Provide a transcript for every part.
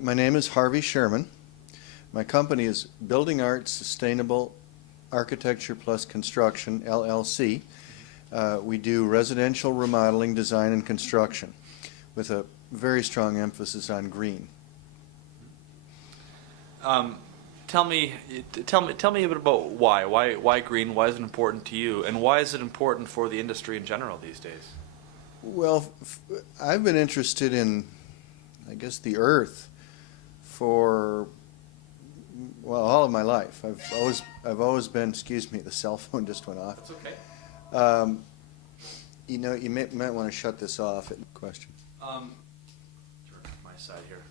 My name is Harvey Sherman. My company is Building Arts Sustainable Architecture Plus Construction, LLC. We do residential remodeling, design, and construction with a very strong emphasis on green. Tell me a bit about why green. Why is it important to you, and why is it important for the industry in general these days? Well, I've been interested in, I guess, the earth for, well, all of my life. I've always been. Excuse me, the cell phone just went off. That's okay. You know, you might want to shut this off. Question. Turn to my side here.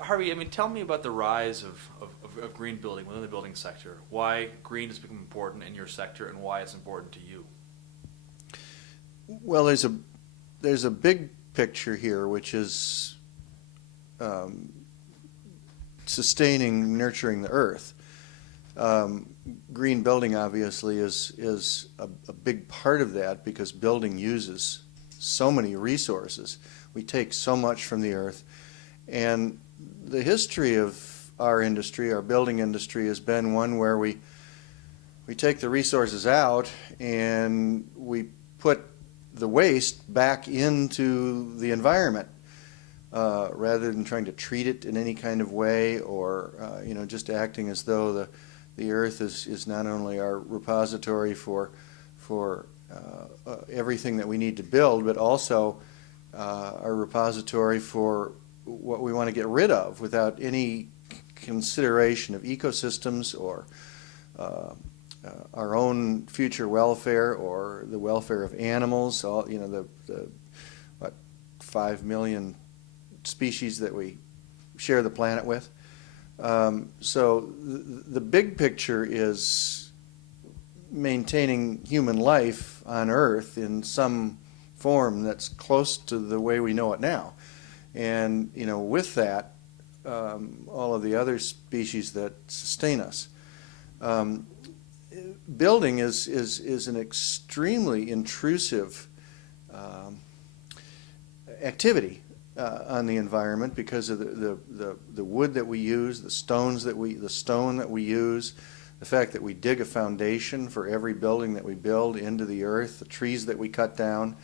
Harvey, tell me about the rise of green building within the building sector. Why green has become important in your sector, and why it's important to you. Well, there's a big picture here, which is sustaining, nurturing the earth. Green building obviously is a big part of that, because building uses so many resources. We take so much from the earth, and the history of our industry, our building industry, has been one where we take the resources out and we put the waste back into the environment, rather than trying to treat it in any kind of way, or just acting as though the earth is not only our repository for everything that we need to build, but also our repository for what we want to get rid of, without any consideration of ecosystems or our own future welfare or the welfare of animals. All the 5 million species that we share the planet with. So the big picture is maintaining human life on Earth in some form that's close to the way we know it now. And with that, all of the other species that sustain us. Building is an extremely intrusive activity on the environment, because of the wood that we use, the stone that we use, the fact that we dig a foundation for every building that we build into the earth, the trees that we cut down,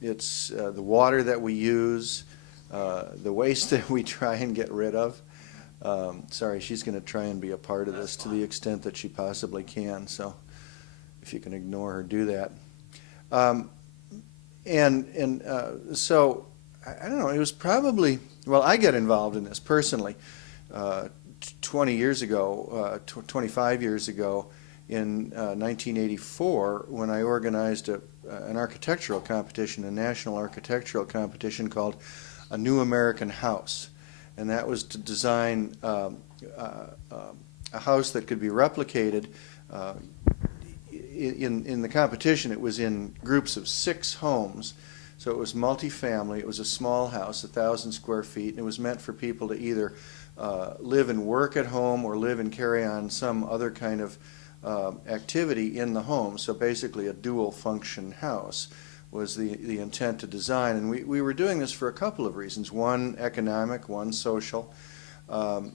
it's the water that we use, the waste that we try and get rid of. Sorry, she's going to try and be a part of this to the extent that she possibly can, so if you can ignore her, do that. So I don't know, it was probably, well, I got involved in this personally 20 years ago, 25 years ago, in 1984, when I organized an architectural competition, a national architectural competition called A New American House. And that was to design a house that could be replicated. In the competition, it was in groups of 6 homes. So it was multifamily. It was a small house, 1,000 square feet, and it was meant for people to either live and work at home or live and carry on some other kind of activity in the home. So basically a dual function house was the intent to design. And we were doing this for a couple of reasons. One economic, one social, to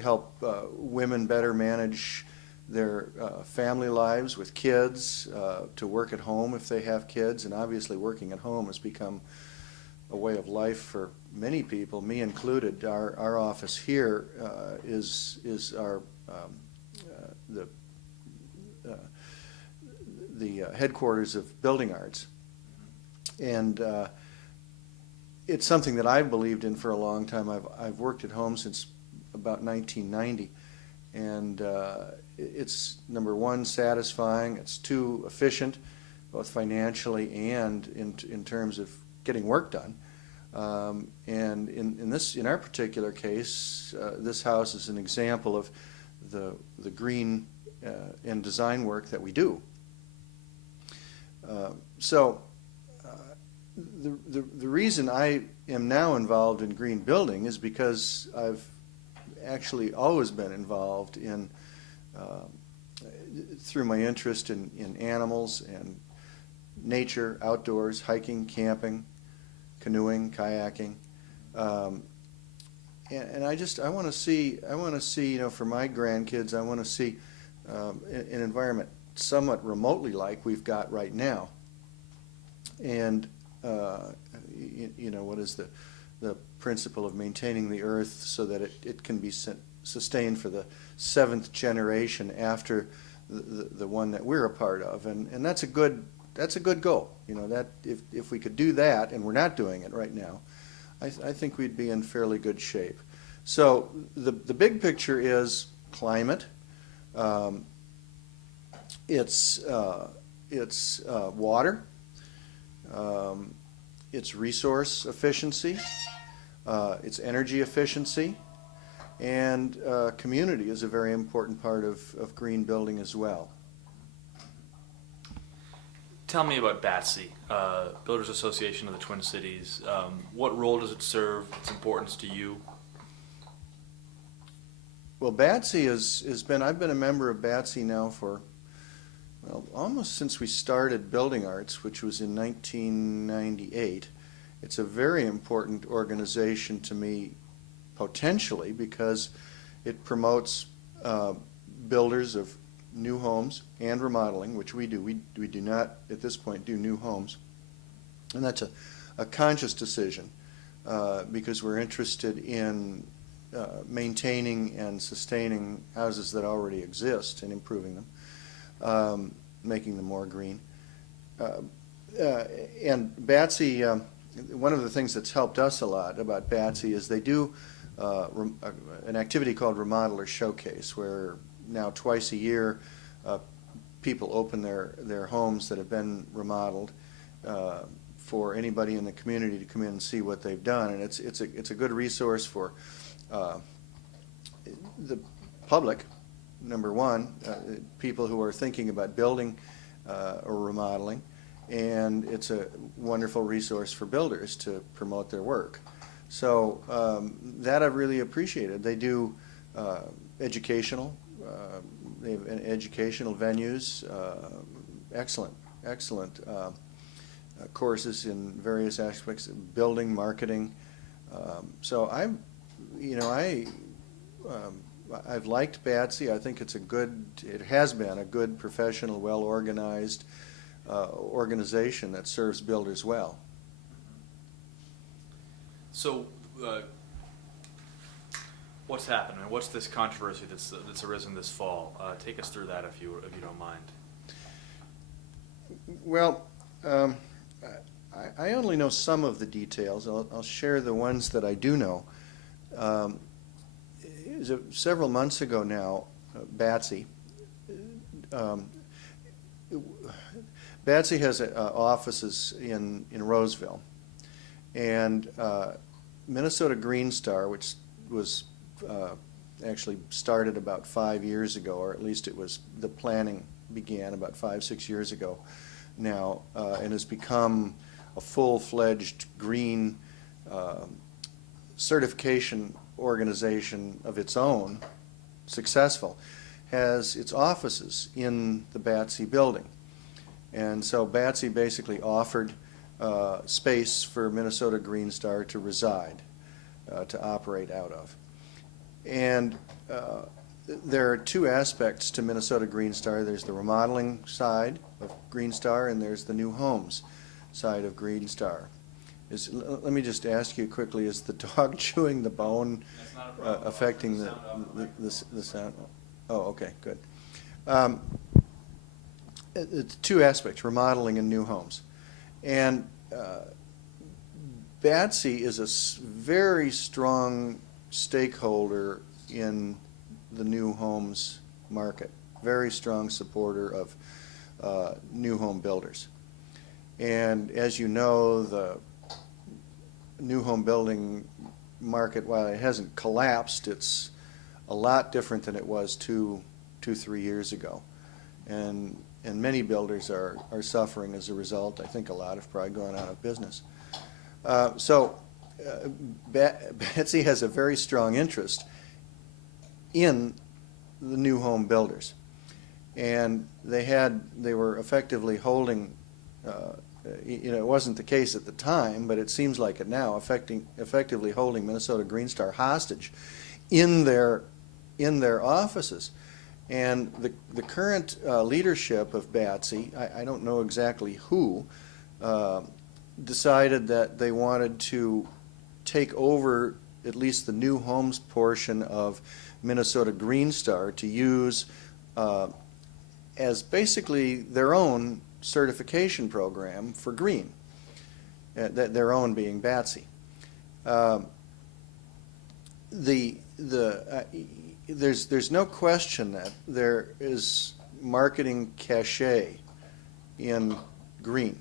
help women better manage their family lives with kids, to work at home if they have kids. And obviously working at home has become a way of life for many people, me included. Our office here is our the headquarters of Building Arts, and it's something that I've believed in for a long time. I've worked at home since about 1990, and it's, number one, satisfying. It's 2, efficient, both financially and in terms of getting work done. And in our particular case, this house is an example of the green and design work that we do. So the reason I am now involved in green building is because I've actually always been involved in, through my interest in animals and nature, outdoors, hiking, camping, canoeing, kayaking, And I want to see, you know, for my grandkids, I want to see an environment somewhat remotely like we've got right now. And you know, what is the principle of maintaining the earth so that it can be sustained for the seventh generation after the one that we're a part of, and that's a good goal. You know, that if we could do that, and we're not doing it right now, I think we'd be in fairly good shape. So the big picture is climate. It's water. It's resource efficiency. It's energy efficiency. And community is a very important part of green building as well. Tell me about BATC, Builders Association of the Twin Cities. What role does it serve? Its importance to you? Well, BATC has been, I've been a member of BATC now for, well, almost since we started Building Arts, which was in 1998. It's a very important organization to me, potentially, because it promotes builders of new homes and remodeling, which we do. We do not, at this point, do new homes. And that's a conscious decision because we're interested in maintaining and sustaining houses that already exist and improving them, making them more green. And BATC, one of the things that's helped us a lot about BATC is they do an activity called Remodeler Showcase, where now twice a year people open their homes that have been remodeled for anybody in the community to come in and see what they've done. And it's a good resource for the public, number one, people who are thinking about building or remodeling, and it's a wonderful resource for builders to promote their work. So that I've really appreciated. They do educational, they have educational venues, excellent courses in various aspects of building, marketing. So I've liked BATC. I think it has been a good, professional, well-organized organization that serves builders well. So, what's happened? And what's this controversy that's arisen this fall? Take us through that, if you don't mind. Well, I only know some of the details. I'll share the ones that I do know. It was several months ago now, BATC. BATC has offices in Roseville, and Minnesota GreenStar, which was actually started about 5 years ago, or at least the planning began about 5-6 years ago now, and has become a full-fledged green certification organization of its own, successful, has its offices in the BATC building. And so BATC basically offered space for Minnesota GreenStar to reside, to operate out of. And there are two aspects to Minnesota GreenStar. There's the remodeling side of GreenStar, and there's the new homes side of GreenStar. Let me just ask you quickly, is the dog chewing the bone affecting the sound? Oh, okay, good. It's two aspects, remodeling and new homes. And BATC is a very strong stakeholder in the new homes market, very strong supporter of new home builders. And as you know, the new home building market, while it hasn't collapsed, it's a lot different than it was 2-3 years ago. And many builders are suffering as a result. I think a lot have probably gone out of business. So BATC has a very strong interest in the new home builders. And they were effectively holding it wasn't the case at the time, but it seems like it now, effectively holding Minnesota GreenStar hostage in their offices. And the current leadership of BATC, I don't know exactly who, decided that they wanted to take over at least the new homes portion of Minnesota GreenStar to use as basically their own certification program for green, their own being BATC. There's no question that there is marketing cachet in green.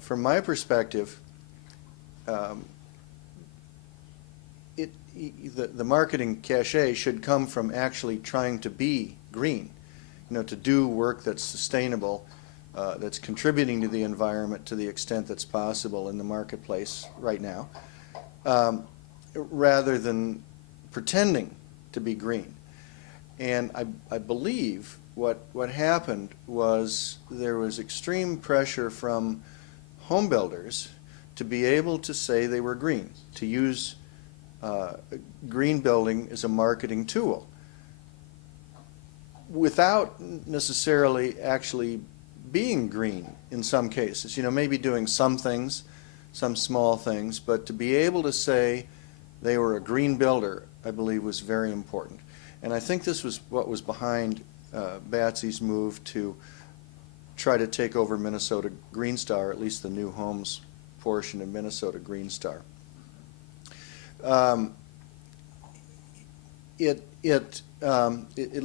From my perspective, the marketing cachet should come from actually trying to be green, to do work that's sustainable, that's contributing to the environment to the extent that's possible in the marketplace right now, rather than pretending to be green. And I believe what happened was there was extreme pressure from home builders to be able to say they were green, to use green building as a marketing tool, without necessarily actually being green in some cases. Maybe doing some things, some small things, but to be able to say they were a green builder, I believe, was very important. And I think this was what was behind BATC's move to try to take over Minnesota GreenStar, at least the new homes portion of Minnesota GreenStar. At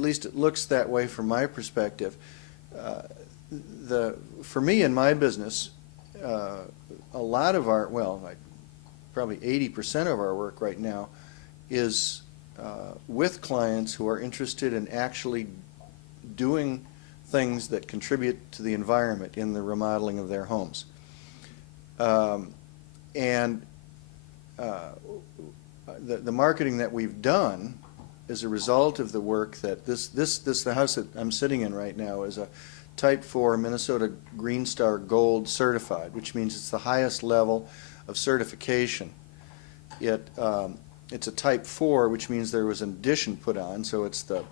least it looks that way from my perspective. For me in my business, a lot of our, probably 80% of our work right now is with clients who are interested in actually doing things that contribute to the environment in the remodeling of their homes. And the marketing that we've done as a result of the work that the house that I'm sitting in right now is a Type 4 Minnesota GreenStar Gold certified, which means it's the highest level of certification. It's a Type 4, which means there was an addition put on, so it's the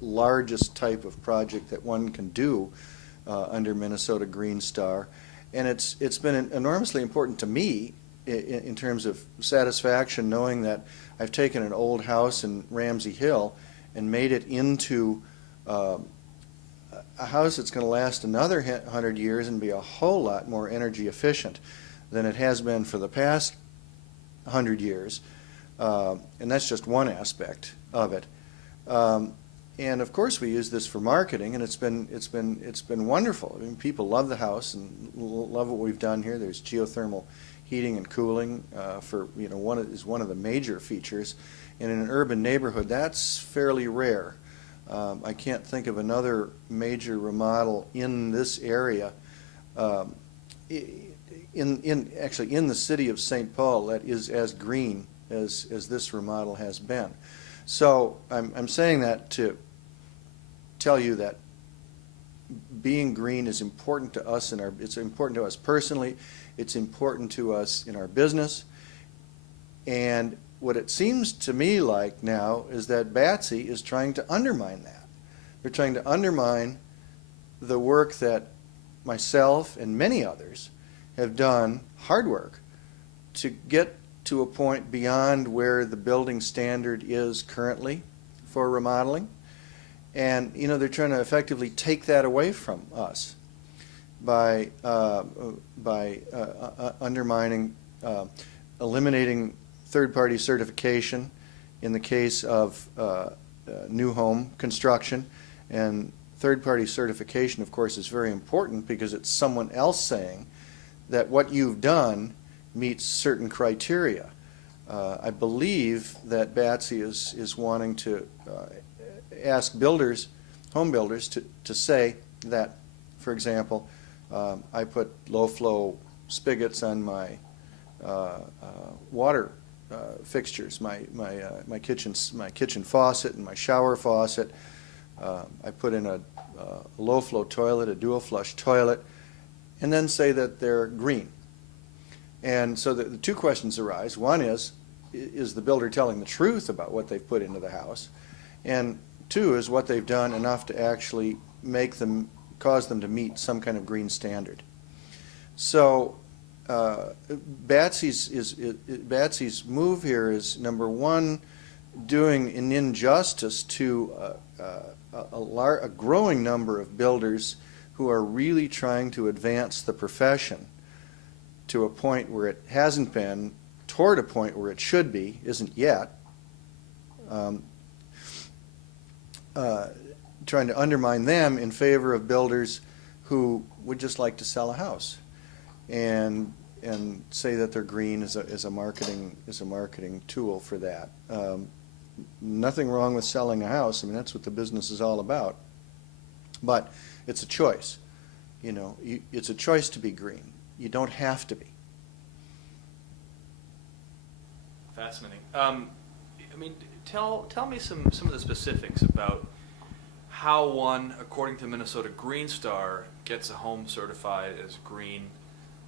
largest type of project that one can do under Minnesota GreenStar, and it's been enormously important to me in terms of satisfaction, knowing that I've taken an old house in Ramsey Hill and made it into a house that's going to last another 100 years and be a whole lot more energy efficient than it has been for the past 100 years. And that's just one aspect of it. And of course we use this for marketing, and it's been wonderful. I mean, people love the house and love what we've done here. There's geothermal heating and cooling is one of the major features. And in an urban neighborhood, that's fairly rare. I can't think of another major remodel in this area, actually in the city of St. Paul, that is as green as this remodel has been. So I'm saying that to tell you that being green is important to us it's important to us personally, it's important to us in our business, and what it seems to me like now is that BATC is trying to undermine that. They're trying to undermine the work that myself and many others have done, hard work, to get to a point beyond where the building standard is currently for remodeling. And they're trying to effectively take that away from us by undermining, eliminating third-party certification in the case of new home construction. And third-party certification, of course, is very important because it's someone else saying that what you've done meets certain criteria. I believe that BATC is wanting to ask builders, home builders, to say that, for example, I put low-flow spigots on my water fixtures, my kitchen faucet and my shower faucet. I put in a low-flow toilet, a dual-flush toilet, and then say that they're green. And so the two questions arise. One is the builder telling the truth about what they've put into the house? And two, is what they've done enough to actually cause them to meet some kind of green standard? So BATC's move here is, number one, doing an injustice to a growing number of builders who are really trying to advance the profession to a point where it hasn't been, toward a point where it should be, isn't yet, trying to undermine them in favor of builders who would just like to sell a house and say that they're green as a marketing tool for that. Nothing wrong with selling a house. I mean, that's what the business is all about. But it's a choice. You know, it's a choice to be green. You don't have to be. Fascinating. I mean, tell me some of the specifics about how one, according to Minnesota GreenStar, gets a home certified as green.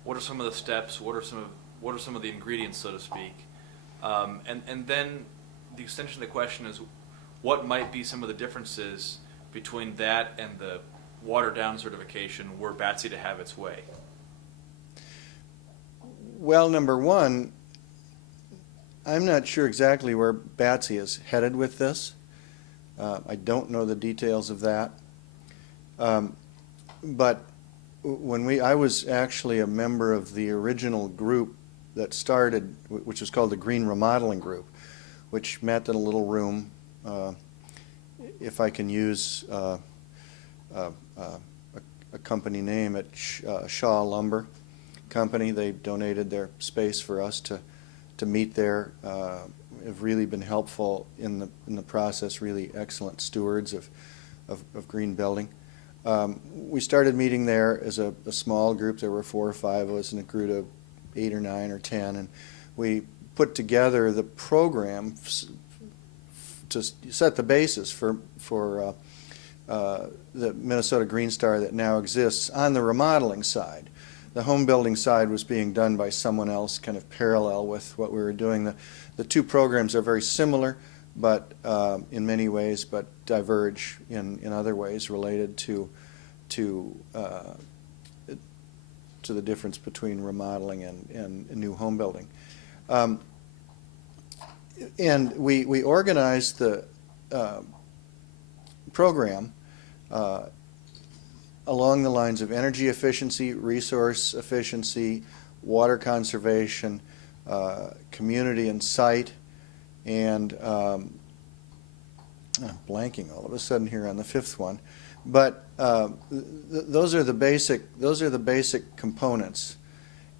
What are some of the steps? What are some of the ingredients, so to speak? And then the extension of the question is, what might be some of the differences between that and the watered down certification were BATC to have its way? Well, number one, I'm not sure exactly where BATC is headed with this. I don't know the details of that. But I was actually a member of the original group that started, which was called the Green Remodeling Group, which met in a little room, if I can use a company name, at Shaw Lumber Company. They donated their space for us to meet there. Have really been helpful in the process, really excellent stewards of green building. We started meeting there as a small group. There were 4 or 5 of us, and it grew to 8 or 9 or 10, and we put together the program to set the basis for the Minnesota GreenStar that now exists on the remodeling side. The home building side was being done by someone else, kind of parallel with what we were doing. The two programs are very similar, but in many ways, but diverge in other ways related to the difference between remodeling and new home building. And we organized the program along the lines of energy efficiency, resource efficiency, water conservation, community and site, and I'm blanking all of a sudden here on the 5th one, but those are the basic components,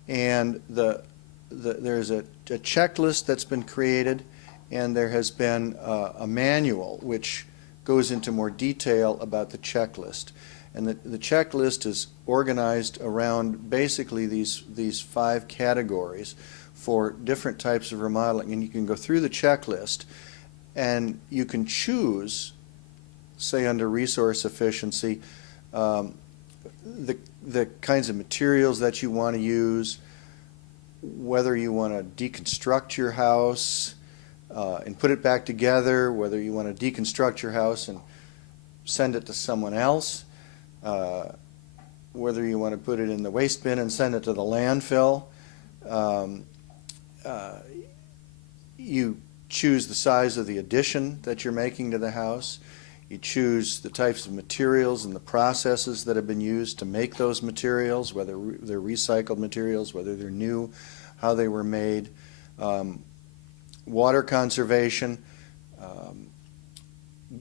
and there's a checklist that's been created, and there has been a manual which goes into more detail about the checklist. And the checklist is organized around basically these 5 categories for different types of remodeling. And you can go through the checklist and you can choose, say under resource efficiency, the kinds of materials that you want to use, whether you want to deconstruct your house and put it back together, whether you want to deconstruct your house and send it to someone else, whether you want to put it in the waste bin and send it to the landfill. You choose the size of the addition that you're making to the house. You choose the types of materials and the processes that have been used to make those materials, whether they're recycled materials, whether they're new, how they were made. Water conservation.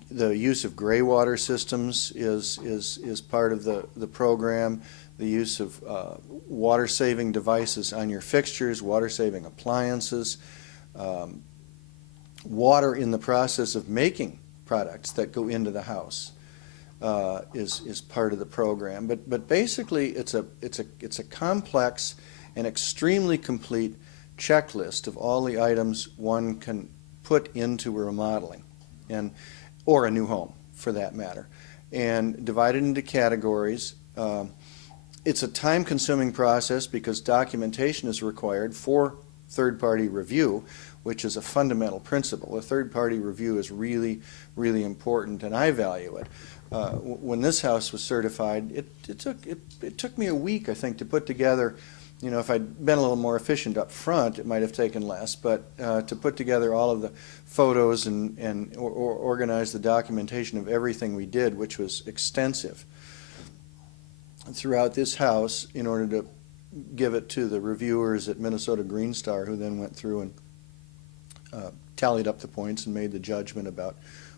The use of gray water systems is part of the program. The use of water-saving devices on your fixtures, water-saving appliances, water in the process of making products that go into the house is part of the program. But basically, it's a complex and extremely complete checklist of all the items one can put into a remodeling, or a new home for that matter, and divided into categories. It's a time-consuming process because documentation is required for third-party review, which is a fundamental principle. A third-party review is really, really important, and I value it. When this house was certified, it took me a week, I think, to put together. You know, if I'd been a little more efficient up front, it might have taken less, but to put together all of the photos and organize the documentation of everything we did, which was extensive, throughout this house in order to give it to the reviewers at Minnesota GreenStar, who then went through and tallied up the points and made the judgment about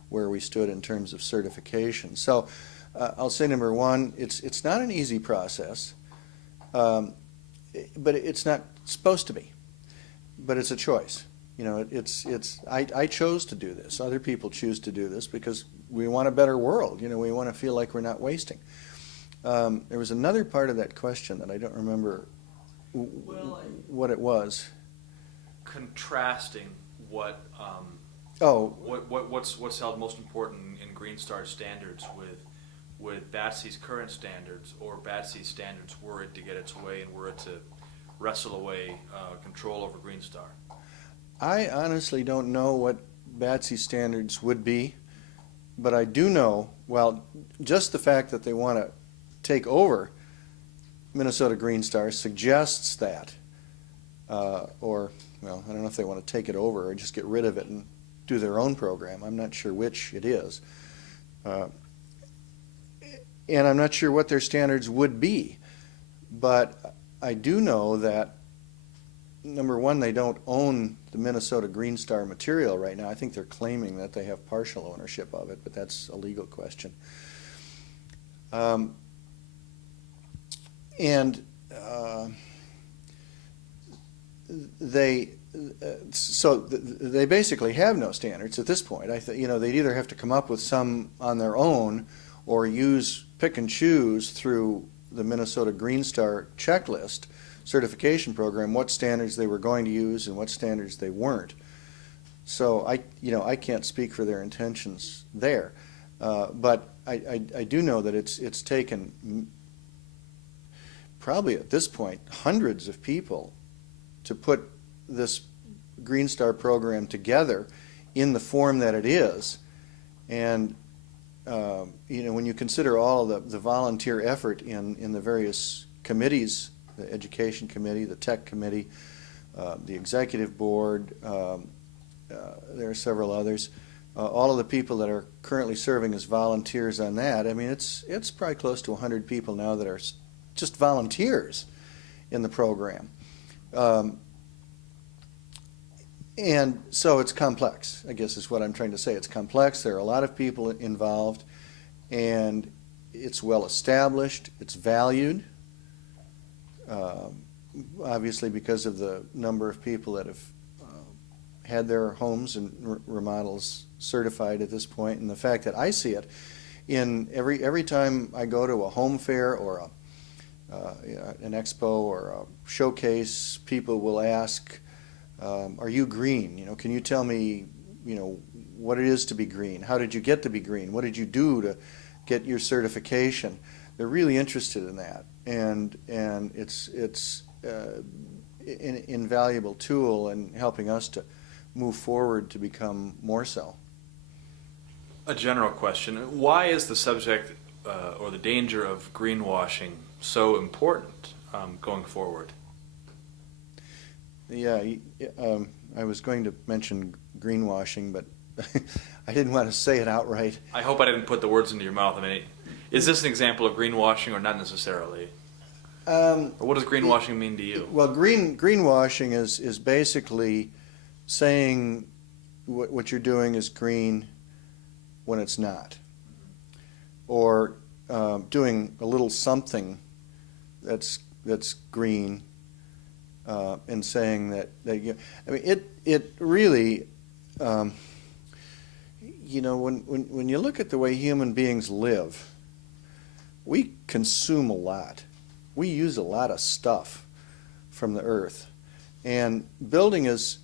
where we stood in terms of certification. So I'll say, number one, it's not an easy process, but it's not supposed to be. But it's a choice. You know, I chose to do this. Other people choose to do this because we want a better world. You know, we want to feel like we're not wasting. There was another part of that question that I don't remember what it was. Contrasting what's held most important in GreenStar standards with BATC's current standards, or BATC's standards were it to get its way and were it to wrestle away control over GreenStar. I honestly don't know what BATC standards would be, but I do know, well, just the fact that they want to take over Minnesota GreenStar suggests that, or, well, I don't know if they want to take it over or just get rid of it and do their own program. I'm not sure which it is. And I'm not sure what their standards would be, but I do know that, number one, they don't own the Minnesota GreenStar material right now. I think they're claiming that they have partial ownership of it, but that's a legal question. They basically have no standards at this point. You know, they'd either have to come up with some on their own or pick and choose through the Minnesota GreenStar checklist certification program what standards they were going to use and what standards they weren't. So I can't speak for their intentions there, but I do know that it's taken probably at this point hundreds of people to put this GreenStar program together in the form that it is, and you know, when you consider all of the volunteer effort in the various committees, the education committee, the tech committee, the executive board, there are several others, all of the people that are currently serving as volunteers on that, I mean, it's probably close to 100 people now that are just volunteers in the program. And so it's complex, I guess is what I'm trying to say. It's complex. There are a lot of people involved, and it's well established. It's valued, obviously because of the number of people that have had their homes and remodels certified at this point, and the fact that I see it in every time I go to a home fair or an expo or a showcase, people will ask, are you green? You know, can you tell me, you know, what it is to be green? How did you get to be green? What did you do to get your certification? They're really interested in that, and it's an invaluable tool in helping us to move forward to become more so. A general question: why is the subject or the danger of greenwashing so important going forward? Yeah, I was going to mention greenwashing, but I didn't want to say it outright. I hope I didn't put the words into your mouth. I mean, is this an example of greenwashing or not necessarily? Or what does greenwashing mean to you? Well, greenwashing is basically saying what you're doing is green when it's not, or doing a little something that's green. And saying that you, I mean, it really, you know, when you look at the way human beings live, we consume a lot. We use a lot of stuff from the earth, And building is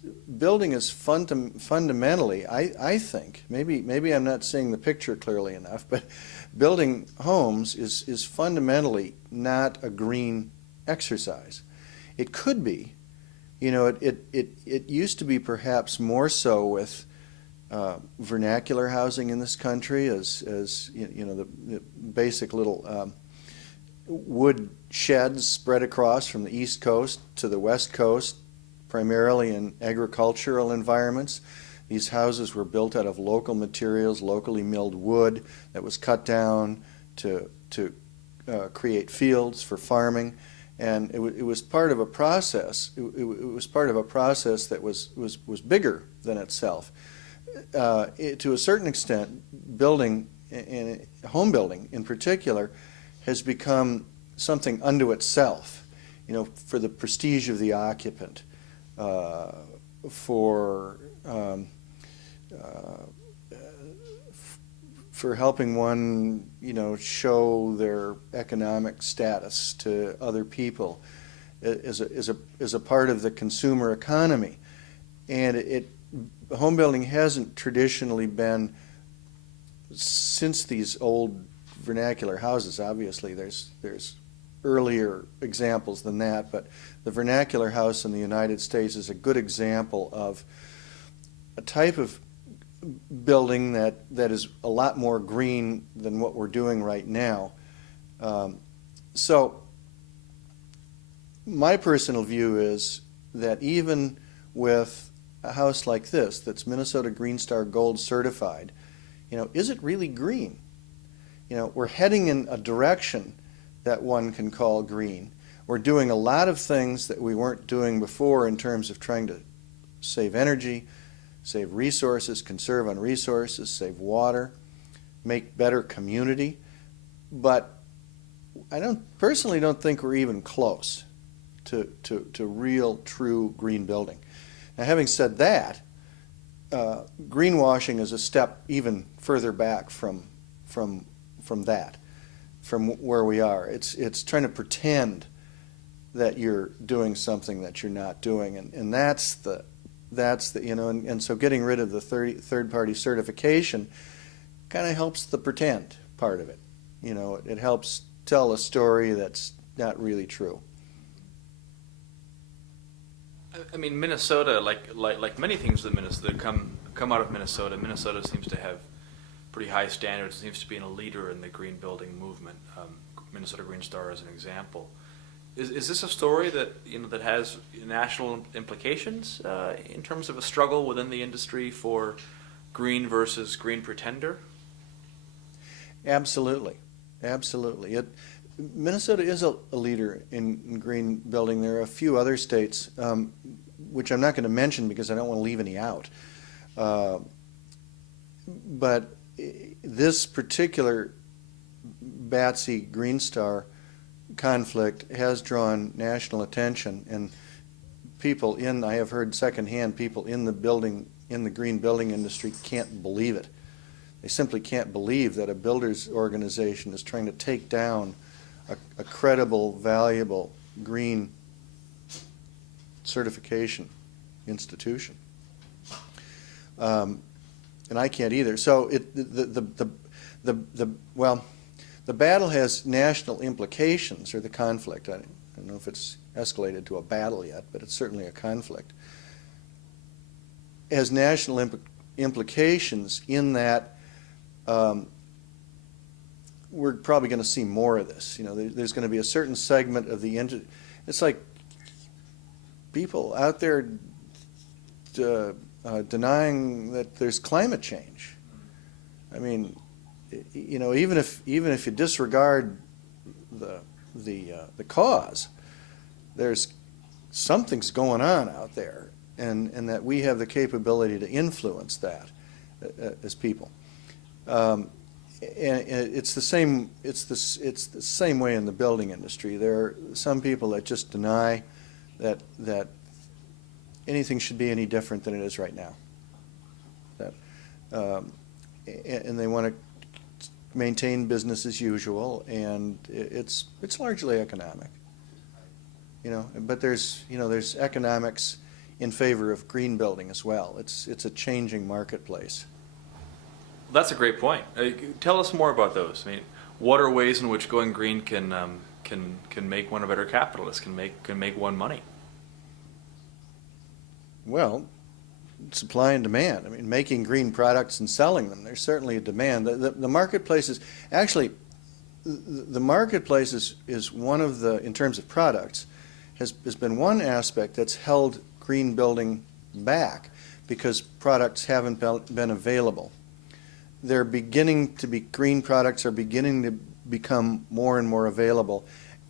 fundamentally, I think, maybe I'm not seeing the picture clearly enough, but building homes is fundamentally not a green exercise. It could be, it used to be perhaps more so with vernacular housing in this country, as the basic little wood sheds spread across from the East Coast to the West Coast, primarily in agricultural environments. These houses were built out of local materials, locally milled wood that was cut down to create fields for farming, and it was part of a process. It was part of a process that was bigger than itself. To a certain extent, building, and home building in particular, has become something unto itself, for the prestige of the occupant, for helping one, show their economic status to other people, as a part of the consumer economy, and home building hasn't traditionally been, since these old vernacular houses. Obviously, there's earlier examples than that, but the vernacular house in the United States is a good example of a type of building that is a lot more green than what we're doing right now. So my personal view is that even with a house like this that's Minnesota GreenStar Gold certified, is it really green? We're heading in a direction that one can call green. We're doing a lot of things that we weren't doing before in terms of trying to save energy, save resources, conserve on resources, save water, make better community. But I personally don't think we're even close to real, true green building. Now, having said that, greenwashing is a step even further back from that, from where we are. It's trying to pretend that you're doing something that you're not doing, and that's the and so getting rid of the third-party certification kind of helps the pretend part of it. It helps tell a story that's not really true. I mean, Minnesota, like many things that come out of Minnesota. Minnesota seems to have pretty high standards. It seems to be a leader in the green building movement. Minnesota GreenStar is an example. Is this a story that that has national implications in terms of a struggle within the industry for green versus green pretender? Absolutely. Minnesota is a leader in green building. There are a few other states, which I'm not going to mention because I don't want to leave any out. But this particular BATC GreenStar conflict has drawn national attention, and I have heard secondhand, people in the green building industry can't believe it. They simply can't believe that a builders organization is trying to take down a credible, valuable green certification institution. And I can't either. So the battle has national implications, or the conflict. I don't know if it's escalated to a battle yet, but it's certainly a conflict. It has national implications in that we're probably going to see more of this. There's going to be a certain segment of the industry. It's like people out there denying that there's climate change. I mean, even if you disregard the cause, there's something's going on out there, and that we have the capability to influence that as people. And it's the same. It's the same way in the building industry. There are some people that just deny that anything should be any different than it is right now. And they want to maintain business as usual, and it's largely economic. But there's economics in favor of green building as well. It's a changing marketplace. That's a great point. Tell us more about those. I mean, what are ways in which going green can make one a better capitalist, can make one money? Well, supply and demand. I mean, making green products and selling them. There's certainly a demand. The marketplace is actually the marketplace is one of the, in terms of products, has been one aspect that's held green building back because products haven't been available. They're beginning to be, green products are beginning to become more and more available.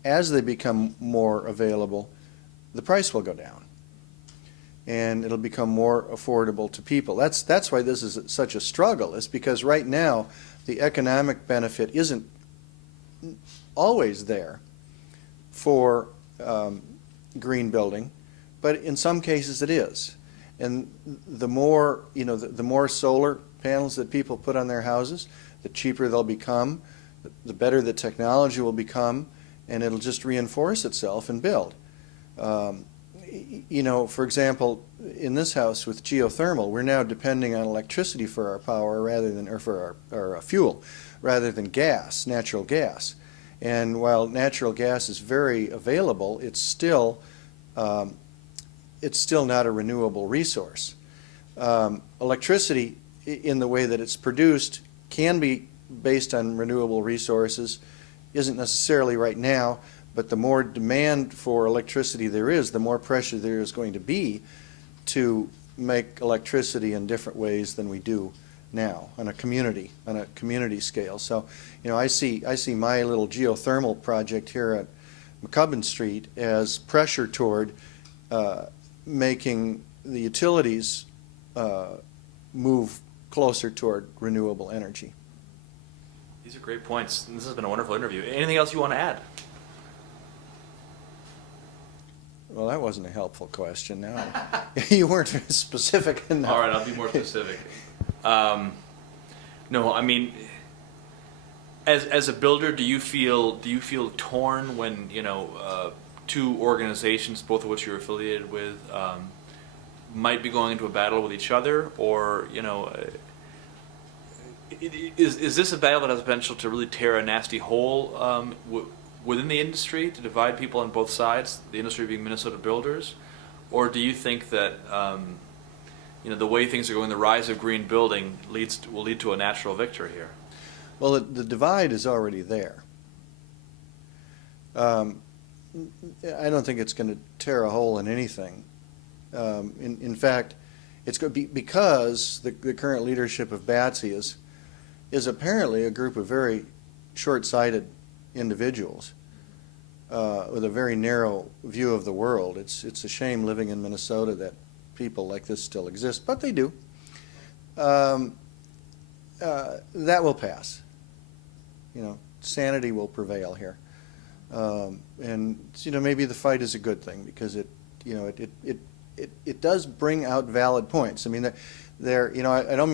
As they become more available, the price will go down, and it'll become more affordable to people. That's why this is such a struggle, is because right now the economic benefit isn't always there for green building, but in some cases it is. And the more, the more solar panels that people put on their houses, the cheaper they'll become, the better the technology will become, and it'll just reinforce itself and build. For example, in this house with geothermal, we're now depending on electricity for our power or for our fuel, rather than gas, natural gas. And while natural gas is very available, it's still not a renewable resource. Electricity, in the way that it's produced, can be based on renewable resources. Isn't necessarily right now, but the more demand for electricity there is, the more pressure there is going to be to make electricity in different ways than we do now on a community scale. So, I see my little geothermal project here at McCubbin Street as pressure toward making the utilities move closer toward renewable energy. These are great points. This has been a wonderful interview. Anything else you want to add? Well, that wasn't a helpful question. No, you weren't specific enough. All right, I'll be more specific. No, I mean, as a builder, do you feel torn when two organizations, both of which you're affiliated with, might be going into a battle with each other, or is this a battle that has potential to really tear a nasty hole within the industry, to divide people on both sides, the industry being Minnesota builders? Or do you think that the way things are going, the rise of green building will lead to a natural victory here? Well, the divide is already there. I don't think it's going to tear a hole in anything. In fact, it's going to be, because the current leadership of BATC is apparently a group of very short-sighted individuals with a very narrow view of the world. It's a shame living in Minnesota that people like this still exist, but they do. That will pass. Sanity will prevail here, and maybe the fight is a good thing, because it does bring out valid points. I mean, I don't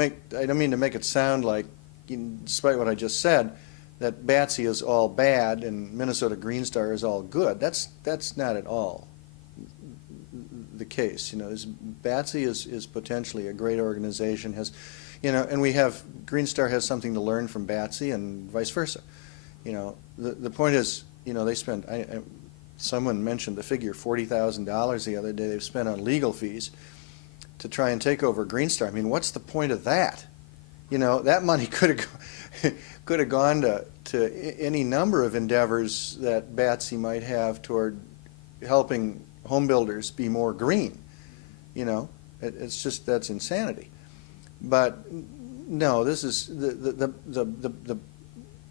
mean to make it sound like, despite what I just said, that BATC is all bad and Minnesota GreenStar is all good. That's not at all the case. BATC is potentially a great organization, and we have, GreenStar has something to learn from BATC and vice versa. The point is, they spend, someone mentioned the figure $40,000 the other day they've spent on legal fees to try and take over GreenStar. I mean, what's the point of that? That money could have gone to any number of endeavors that BATC might have toward helping home builders be more green. It's just, that's insanity. But no, this is the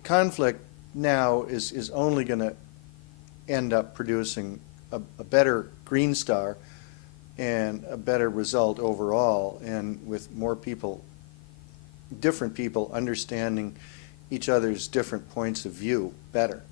conflict now is only going to end up producing a better GreenStar and a better result overall, and with more people, different people, understanding each other's different points of view better.